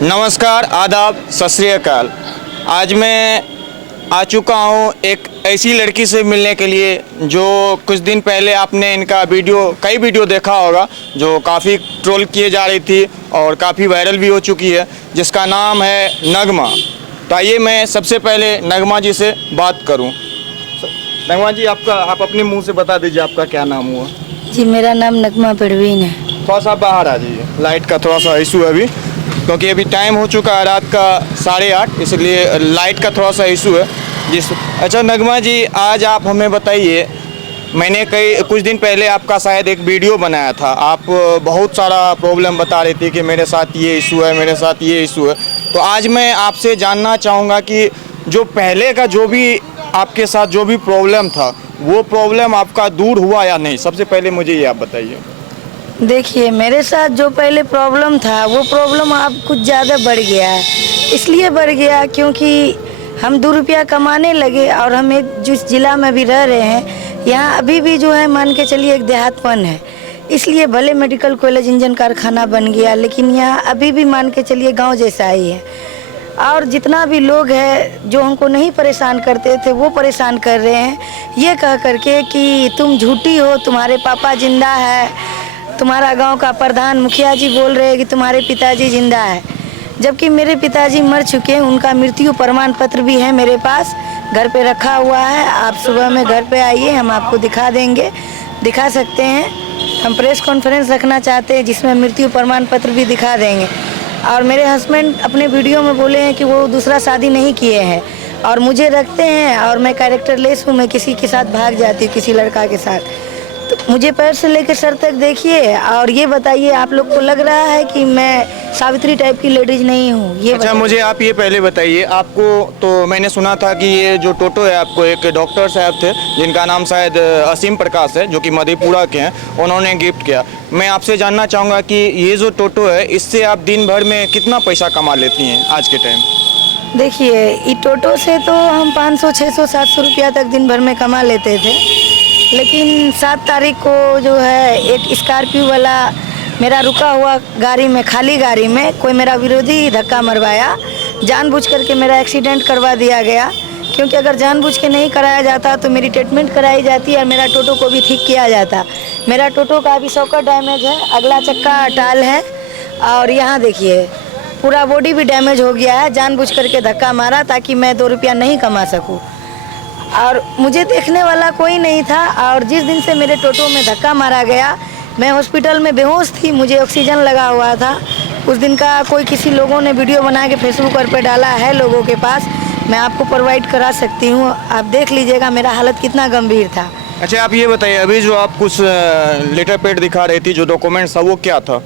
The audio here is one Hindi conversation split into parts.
नमस्कार, आदाब, सत श्री अकाल। आज मैं आ चुका हूँ एक ऐसी लड़की से मिलने के लिए जो कुछ दिन पहले आपने इनका कई वीडियो देखा होगा, जो काफ़ी ट्रोल किए जा रही थी और काफ़ी वायरल भी हो चुकी है, जिसका नाम है नगमा। तो आइए मैं सबसे पहले नगमा जी से बात करूँ। नगमा जी, आप अपने मुँह से बता दीजिए आपका क्या नाम हुआ। जी, मेरा नाम नगमा परवीन है। थोड़ा सा बाहर आ जाइए, लाइट का थोड़ा सा इशू है अभी, क्योंकि अभी टाइम हो चुका है रात का 8:30, इसलिए लाइट का थोड़ा सा इशू है। अच्छा नगमा जी, आज आप हमें बताइए, मैंने कुछ दिन पहले आपका शायद एक वीडियो बनाया था। आप बहुत सारा प्रॉब्लम बता रही थी कि मेरे साथ ये इशू है, मेरे साथ ये इशू है। तो आज मैं आपसे जानना चाहूँगा कि जो पहले का जो भी आपके साथ जो भी प्रॉब्लम था, वो प्रॉब्लम आपका दूर हुआ या नहीं? सबसे पहले मुझे ये आप बताइए। देखिए, मेरे साथ जो पहले प्रॉब्लम था वो प्रॉब्लम अब कुछ ज़्यादा बढ़ गया है। इसलिए बढ़ गया क्योंकि हम 2 रुपया कमाने लगे और हम एक जिस ज़िला में भी रह रहे हैं, यहाँ अभी भी जो है मान के चलिए एक देहातपन है। इसलिए भले मेडिकल कॉलेज इंजन कारखाना बन गया, लेकिन यहाँ अभी भी मान के चलिए गाँव जैसा ही है। और जितना भी लोग हैं जो हमको नहीं परेशान करते थे वो परेशान कर रहे हैं, ये कह करके कि तुम झूठी हो, तुम्हारे पापा जिंदा है। तुम्हारा गांव का प्रधान मुखिया जी बोल रहे हैं कि तुम्हारे पिताजी जिंदा है, जबकि मेरे पिताजी मर चुके हैं। उनका मृत्यु प्रमाण पत्र भी है मेरे पास, घर पे रखा हुआ है। आप सुबह में घर पे आइए, हम आपको दिखा देंगे, दिखा सकते हैं। हम प्रेस कॉन्फ्रेंस रखना चाहते हैं जिसमें मृत्यु प्रमाण पत्र भी दिखा देंगे। और मेरे हस्बैंड अपने वीडियो में बोले हैं कि वो दूसरा शादी नहीं किए हैं और मुझे रखते हैं और मैं कैरेक्टर लेस हूँ, मैं किसी के साथ भाग जाती हूँ, किसी लड़का के साथ। तो मुझे पैर से लेकर सर तक देखिए और ये बताइए, आप लोग को लग रहा है कि मैं सावित्री टाइप की लेडीज नहीं हूँ? ये अच्छा, मुझे आप ये पहले बताइए, आपको तो मैंने सुना था कि ये जो टोटो है, आपको एक डॉक्टर साहब थे जिनका नाम शायद असीम प्रकाश है, जो कि मधेपुरा के हैं, उन्होंने गिफ्ट किया। मैं आपसे जानना चाहूँगा कि ये जो टोटो है, इससे आप दिन भर में कितना पैसा कमा लेती हैं आज के टाइम? देखिए, ये टोटो से तो हम 500, 600, 700 रुपया तक दिन भर में कमा लेते थे, लेकिन 7 तारीख को जो है एक स्कॉर्पियो वाला मेरा रुका हुआ गाड़ी में, खाली गाड़ी में कोई मेरा विरोधी धक्का मरवाया। जानबूझ करके मेरा एक्सीडेंट करवा दिया गया, क्योंकि अगर जानबूझ के नहीं कराया जाता तो मेरी ट्रीटमेंट कराई जाती और मेरा टोटो को भी ठीक किया जाता। मेरा टोटो का अभी शॉकर डैमेज है, अगला चक्का टाल है और यहाँ देखिए पूरा बॉडी भी डैमेज हो गया है। जानबूझ करके धक्का मारा ताकि मैं 2 रुपया नहीं कमा सकूँ, और मुझे देखने वाला कोई नहीं था। और जिस दिन से मेरे टोटो में धक्का मारा गया, मैं हॉस्पिटल में बेहोश थी, मुझे ऑक्सीजन लगा हुआ था। उस दिन का किसी लोगों ने वीडियो बना के फेसबुक पर डाला है लोगों के पास, मैं आपको प्रोवाइड करा सकती हूँ, आप देख लीजिएगा मेरा हालत कितना गंभीर था। अच्छा, आप ये बताइए, अभी जो आप कुछ लेटर पैड दिखा रही थी, जो डॉक्यूमेंट्स था, वो क्या था?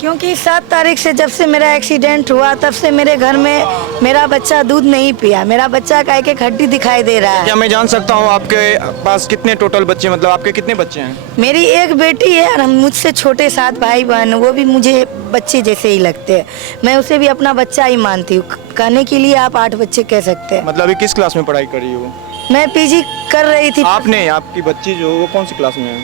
क्योंकि 7 तारीख से जब से मेरा एक्सीडेंट हुआ, तब से मेरे घर में मेरा बच्चा दूध नहीं पिया। मेरा बच्चा का एक हड्डी दिखाई दे रहा है। क्या मैं जान सकता हूँ आपके पास कितने टोटल बच्चे, मतलब आपके कितने बच्चे हैं? मेरी एक बेटी है और हम मुझसे छोटे 7 भाई बहन, वो भी मुझे बच्चे जैसे ही लगते हैं। मैं उसे भी अपना बच्चा ही मानती हूँ। कहने के लिए आप 8 बच्चे कह सकते हैं। मतलब अभी किस क्लास में पढ़ाई कर रही हो? मैं पीजी कर रही थी। आपने, आपकी बच्ची जो, वो कौन सी क्लास में है?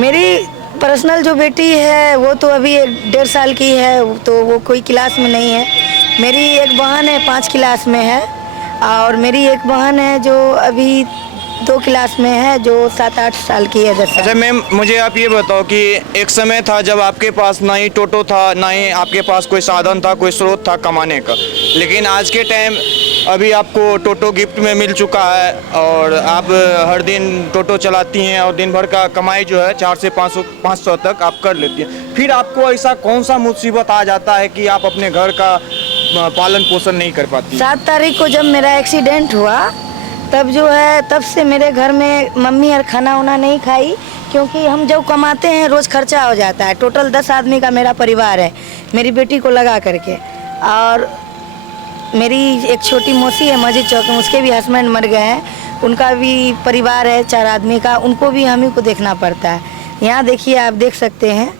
मेरी पर्सनल जो बेटी है वो तो अभी 1.5 साल की है, तो वो कोई क्लास में नहीं है। मेरी एक बहन है 5 क्लास में है, और मेरी एक बहन है जो अभी 2 क्लास में है, जो 7-8 साल की है। अच्छा मैम, मुझे आप ये बताओ कि एक समय था जब आपके पास ना ही टोटो था, ना ही आपके पास कोई साधन था, कोई स्रोत था कमाने का, लेकिन आज के टाइम अभी आपको टोटो गिफ्ट में मिल चुका है और आप हर दिन टोटो चलाती हैं और दिन भर का कमाई जो है 400 से 500 तक आप कर लेती हैं। फिर आपको ऐसा कौन सा मुसीबत आ जाता है कि आप अपने घर का पालन पोषण नहीं कर पाती? 7 तारीख को जब मेरा एक्सीडेंट हुआ, तब जो है, तब से मेरे घर में मम्मी और खाना वाना नहीं खाई, क्योंकि हम जब कमाते हैं रोज़ खर्चा हो जाता है। टोटल 10 आदमी का मेरा परिवार है, मेरी बेटी को लगा करके। और मेरी एक छोटी मौसी है मस्जिद चौक में, उसके भी हस्बैंड मर गए हैं, उनका भी परिवार है 4 आदमी का, उनको भी हम ही को देखना पड़ता है। यहाँ देखिए, आप देख सकते हैं,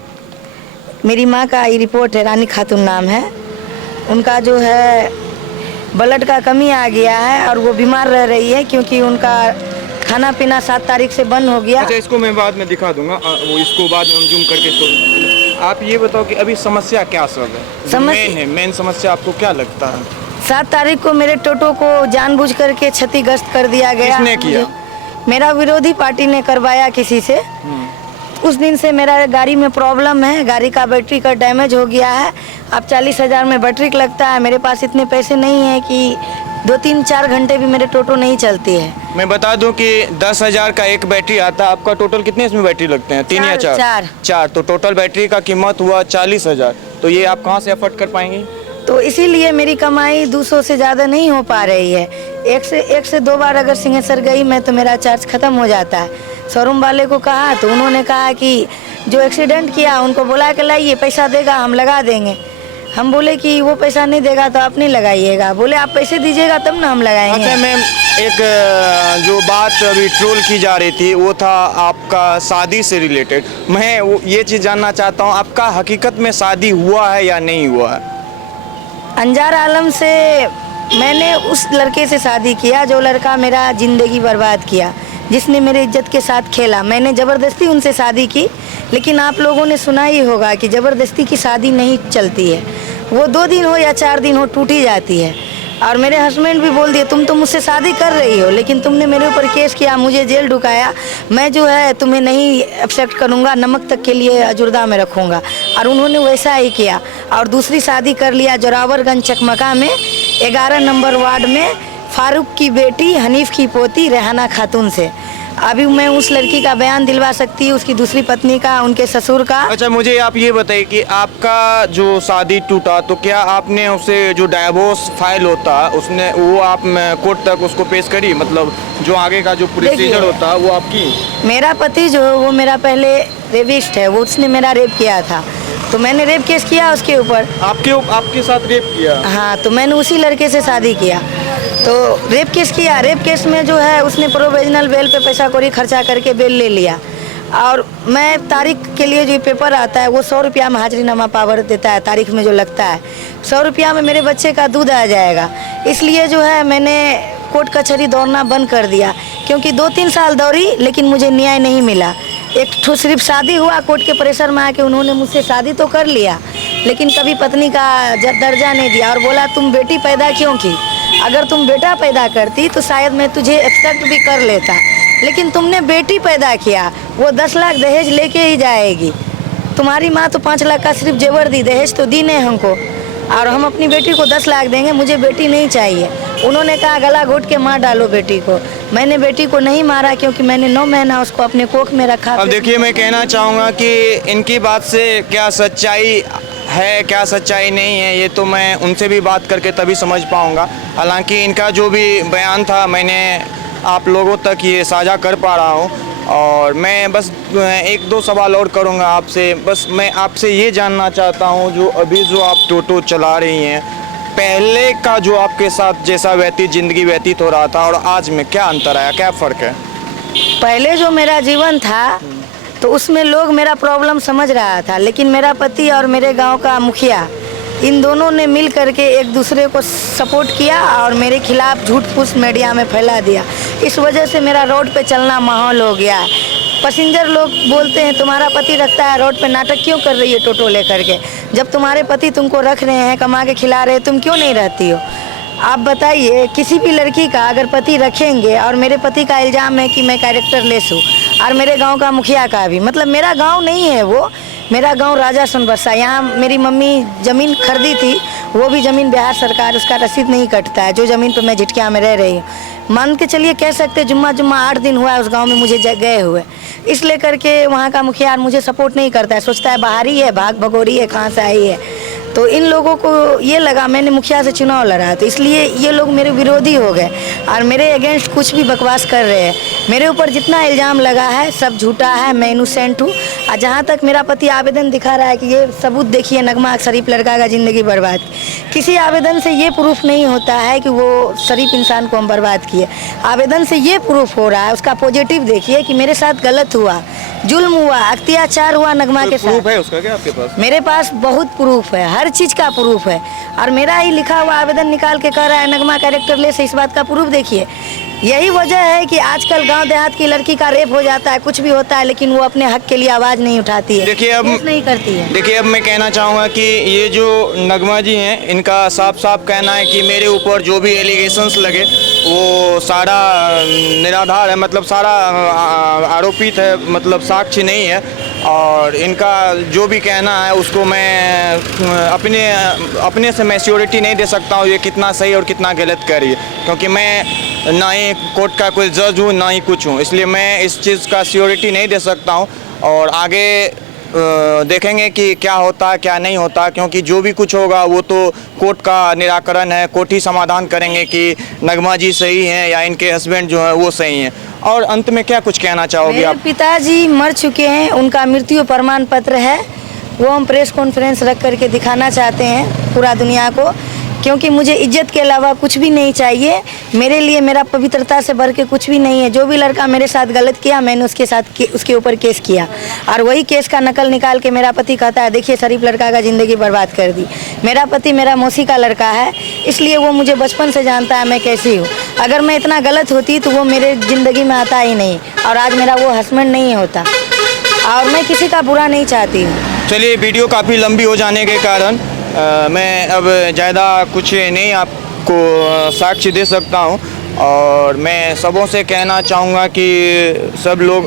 मेरी माँ का ये रिपोर्ट है, रानी खातून नाम है उनका। जो है ब्लड का कमी आ गया है और वो बीमार रह रही है, क्योंकि उनका खाना पीना 7 तारीख से बंद हो गया। अच्छा, इसको मैं बाद में दिखा दूंगा, वो इसको बाद में हम जूम करके तो आप ये बताओ कि अभी समस्या क्या सब है, समस्या- मेन समस्या आपको क्या लगता है? 7 तारीख को मेरे टोटो को जानबूझ करके क्षतिग्रस्त कर दिया गया। किसने किया? मेरा विरोधी पार्टी ने करवाया किसी से। उस दिन से मेरा गाड़ी में प्रॉब्लम है, गाड़ी का बैटरी का डैमेज हो गया है। अब 40,000 में बैटरी लगता है, मेरे पास इतने पैसे नहीं है कि 2-3-4 घंटे भी मेरे टोटो नहीं चलती है। मैं बता दूं कि 10,000 का एक बैटरी आता है। आपका टोटल कितने इसमें बैटरी लगते हैं? 3 या 4? 4। तो टोटल बैटरी का कीमत हुआ 40,000। तो ये आप कहाँ से अफोर्ड कर पाएंगे? तो इसीलिए मेरी कमाई 200 से ज़्यादा नहीं हो पा रही है। एक से 2 बार अगर सिंहेश्वर गई मैं तो मेरा चार्ज ख़त्म हो जाता है। शोरूम वाले को कहा तो उन्होंने कहा कि जो एक्सीडेंट किया उनको बुला के लाइए, पैसा देगा हम लगा देंगे। हम बोले कि वो पैसा नहीं देगा तो आप नहीं लगाइएगा। बोले आप पैसे दीजिएगा तब ना हम लगाएंगे। अच्छा मैम, एक जो बात अभी ट्रोल की जा रही थी वो था आपका शादी से रिलेटेड। मैं ये चीज़ जानना चाहता हूँ, आपका हकीकत में शादी हुआ है या नहीं हुआ है? अंजार आलम से मैंने उस लड़के से शादी किया जो लड़का मेरा ज़िंदगी बर्बाद किया, जिसने मेरे इज्जत के साथ खेला। मैंने ज़बरदस्ती उनसे शादी की, लेकिन आप लोगों ने सुना ही होगा कि ज़बरदस्ती की शादी नहीं चलती है। वो 2 दिन हो या 4 दिन हो टूट ही जाती है। और मेरे हस्बैंड भी बोल दिए तुम तो मुझसे शादी कर रही हो लेकिन तुमने मेरे ऊपर केस किया, मुझे जेल ढुकाया, मैं जो है तुम्हें नहीं एक्सेप्ट करूँगा, नमक तक के लिए अजुर्दा में रखूँगा। और उन्होंने वैसा ही किया और दूसरी शादी कर लिया जोरावरगंज चकमका में 11 नंबर वार्ड में फारूक की बेटी हनीफ की पोती रेहाना खातून से। अभी मैं उस लड़की का बयान दिलवा सकती हूँ, उसकी दूसरी पत्नी का, उनके ससुर का। अच्छा मुझे आप ये बताइए कि आपका जो शादी टूटा तो क्या आपने उसे जो डाइवोर्स फाइल होता है उसने वो आप कोर्ट तक उसको पेश करी? मतलब जो आगे का जो प्रोसीजर होता है वो आपकी? मेरा पति जो है वो मेरा पहले रेपिस्ट है, वो उसने मेरा रेप किया था तो मैंने रेप केस किया उसके ऊपर। आपके साथ रेप किया? हाँ, तो मैंने उसी लड़के से शादी किया तो रेप केस किया। रेप केस में जो है उसने प्रोविजनल बेल पे पैसा कौड़ी खर्चा करके बेल ले लिया। और मैं तारीख के लिए जो पेपर आता है वो 100 रुपया में हाजिरीनामा पावर देता है, तारीख में जो लगता है 100 रुपया में मेरे बच्चे का दूध आ जाएगा। इसलिए जो है मैंने कोर्ट कचहरी दौड़ना बंद कर दिया, क्योंकि 2-3 साल दौड़ी लेकिन मुझे न्याय नहीं मिला। एक ठो सिर्फ शादी हुआ, कोर्ट के प्रेशर में आके उन्होंने मुझसे शादी तो कर लिया लेकिन कभी पत्नी का दर्जा नहीं दिया और बोला तुम बेटी पैदा क्यों की? अगर तुम बेटा पैदा करती तो शायद मैं तुझे एक्सेप्ट भी कर लेता, लेकिन तुमने बेटी पैदा किया, वो 10 लाख दहेज लेके ही जाएगी। तुम्हारी माँ तो 5 लाख का सिर्फ जेवर दी, दहेज तो दी नहीं हमको, और हम अपनी बेटी को 10 लाख देंगे, मुझे बेटी नहीं चाहिए। उन्होंने कहा गला घोट के मार डालो बेटी को। मैंने बेटी को नहीं मारा क्योंकि मैंने 9 महीना उसको अपने कोख में रखा। अब देखिए मैं कहना चाहूँगा कि इनकी बात से क्या सच्चाई है क्या सच्चाई नहीं है ये तो मैं उनसे भी बात करके तभी समझ पाऊँगा। हालांकि इनका जो भी बयान था मैंने आप लोगों तक ये साझा कर पा रहा हूँ। और मैं बस 1-2 सवाल और करूँगा आपसे। बस मैं आपसे ये जानना चाहता हूँ, जो अभी जो आप टोटो चला रही हैं, पहले का जो आपके साथ जैसा ज़िंदगी व्यतीत हो रहा था और आज में क्या अंतर आया, क्या फ़र्क है? पहले जो मेरा जीवन था तो उसमें लोग मेरा प्रॉब्लम समझ रहा था, लेकिन मेरा पति और मेरे गांव का मुखिया इन दोनों ने मिल करके एक दूसरे को सपोर्ट किया और मेरे खिलाफ झूठ फूस मीडिया में फैला दिया। इस वजह से मेरा रोड पे चलना माहौल हो गया है। पैसेंजर लोग बोलते हैं तुम्हारा पति रखता है रोड पे नाटक क्यों कर रही है टोटो लेकर के, जब तुम्हारे पति तुमको रख रहे हैं, कमा के खिला रहे हैं, तुम क्यों नहीं रहती हो? आप बताइए, किसी भी लड़की का अगर पति रखेंगे, और मेरे पति का इल्ज़ाम है कि मैं कैरेक्टर लेस हूँ, और मेरे गांव का मुखिया का भी, मतलब मेरा गांव नहीं है वो, मेरा गांव राजा सोनबरसा। यहाँ मेरी मम्मी ज़मीन खरीदी थी, वो भी ज़मीन बिहार सरकार, उसका रसीद नहीं कटता है, जो ज़मीन पे मैं झिटकिया में रह रही हूँ। मान के चलिए कह सकते जुम्मा 8 दिन हुआ है उस गांव में मुझे गए हुए, इसलिए करके वहाँ का मुखिया मुझे सपोर्ट नहीं करता है, सोचता है बाहरी है, भाग भगोरी है, कहाँ से आई है। तो इन लोगों को ये लगा मैंने मुखिया से चुनाव लड़ा, तो इसलिए ये लोग मेरे विरोधी हो गए और मेरे अगेंस्ट कुछ भी बकवास कर रहे हैं। मेरे ऊपर जितना इल्ज़ाम लगा है सब झूठा है, मैं इनोसेंट हूँ। और जहाँ तक मेरा पति आवेदन दिखा रहा है कि ये सबूत देखिए नगमा शरीफ लड़का का ज़िंदगी बर्बाद, किसी आवेदन से ये प्रूफ नहीं होता है कि वो शरीफ इंसान को हम बर्बाद किए। आवेदन से ये प्रूफ हो रहा है, उसका पॉजिटिव देखिए कि मेरे साथ गलत हुआ, जुल्म हुआ, अत्याचार हुआ नगमा के साथ। प्रूफ है उसका क्या आपके पास? मेरे पास बहुत प्रूफ है, हर चीज़ का प्रूफ है, और मेरा ही लिखा हुआ आवेदन निकाल के कह रहा है नगमा कैरेक्टर लेस है, इस बात का प्रूफ देखिए। यही वजह है कि आजकल गांव देहात की लड़की का रेप हो जाता है, कुछ भी होता है, लेकिन वो अपने हक के लिए आवाज़ नहीं उठाती है, देखिए अब केस नहीं करती है। देखिए अब मैं कहना चाहूँगा कि ये जो नगमा जी हैं, इनका साफ साफ कहना है कि मेरे ऊपर जो भी एलिगेशंस लगे वो सारा निराधार है, मतलब सारा आरोपित है, मतलब साक्ष्य नहीं है। और इनका जो भी कहना है उसको मैं अपने से मैं श्योरिटी नहीं दे सकता हूँ ये कितना सही और कितना गलत कर रही है, क्योंकि मैं ना ही कोर्ट का कोई जज हूँ ना ही कुछ हूँ, इसलिए मैं इस चीज़ का श्योरिटी नहीं दे सकता हूँ। और आगे देखेंगे कि क्या होता है क्या नहीं होता, क्योंकि जो भी कुछ होगा वो तो कोर्ट का निराकरण है, कोर्ट ही समाधान करेंगे कि नगमा जी सही हैं या इनके हस्बैंड जो हैं वो सही हैं। और अंत में क्या कुछ कहना चाहोगे मेरे आप? पिताजी मर चुके हैं, उनका मृत्यु प्रमाण पत्र है, वो हम प्रेस कॉन्फ्रेंस रख करके दिखाना चाहते हैं पूरा दुनिया को, क्योंकि मुझे इज्जत के अलावा कुछ भी नहीं चाहिए। मेरे लिए मेरा पवित्रता से बढ़ के कुछ भी नहीं है। जो भी लड़का मेरे साथ गलत किया मैंने उसके ऊपर केस किया, और वही केस का नकल निकाल के मेरा पति कहता है देखिए शरीफ लड़का का ज़िंदगी बर्बाद कर दी। मेरा पति मेरा मौसी का लड़का है, इसलिए वो मुझे बचपन से जानता है मैं कैसी हूँ। अगर मैं इतना गलत होती तो वो मेरे ज़िंदगी में आता ही नहीं, और आज मेरा वो हस्बैंड नहीं होता, और मैं किसी का बुरा नहीं चाहती हूँ। चलिए, वीडियो काफ़ी लंबी हो जाने के कारण मैं अब ज़्यादा कुछ नहीं आपको साक्ष्य दे सकता हूँ, और मैं सबों से कहना चाहूँगा कि सब लोग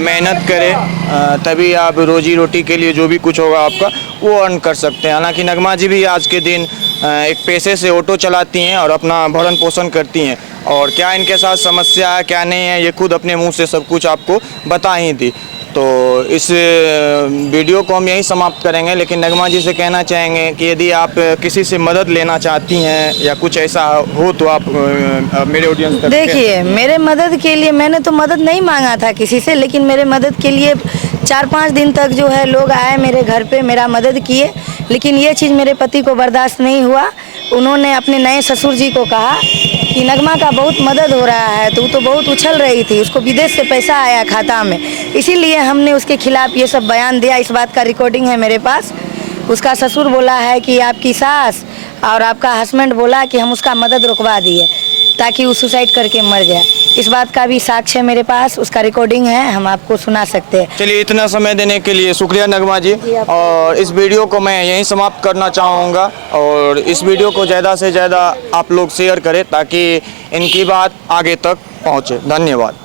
मेहनत करें, तभी आप रोजी रोटी के लिए जो भी कुछ होगा आपका वो अर्न कर सकते हैं। हालांकि नगमा जी भी आज के दिन एक पैसे से ऑटो चलाती हैं और अपना भरण पोषण करती हैं, और क्या इनके साथ समस्या है क्या नहीं है ये खुद अपने मुंह से सब कुछ आपको बता ही दी। तो इस वीडियो को हम यहीं समाप्त करेंगे, लेकिन नगमा जी से कहना चाहेंगे कि यदि आप किसी से मदद लेना चाहती हैं या कुछ ऐसा हो तो आप मेरे ऑडियंस तक देखिए, मेरे मदद के लिए मैंने तो मदद नहीं मांगा था किसी से, लेकिन मेरे मदद के लिए 4-5 दिन तक जो है लोग आए मेरे घर पे, मेरा मदद किए, लेकिन ये चीज़ मेरे पति को बर्दाश्त नहीं हुआ। उन्होंने अपने नए ससुर जी को कहा कि नगमा का बहुत मदद हो रहा है, तो वो तो बहुत उछल रही थी, उसको विदेश से पैसा आया खाता में, इसीलिए हमने उसके खिलाफ़ ये सब बयान दिया। इस बात का रिकॉर्डिंग है मेरे पास। उसका ससुर बोला है कि आपकी सास और आपका हस्बैंड बोला कि हम उसका मदद रुकवा दिए ताकि वो सुसाइड करके मर जाए। इस बात का भी साक्ष्य है मेरे पास, उसका रिकॉर्डिंग है, हम आपको सुना सकते हैं। चलिए, इतना समय देने के लिए शुक्रिया नगमा जी, और इस वीडियो को मैं यहीं समाप्त करना चाहूँगा, और इस वीडियो को ज़्यादा से ज़्यादा आप लोग शेयर करें ताकि इनकी बात आगे तक पहुँचे। धन्यवाद।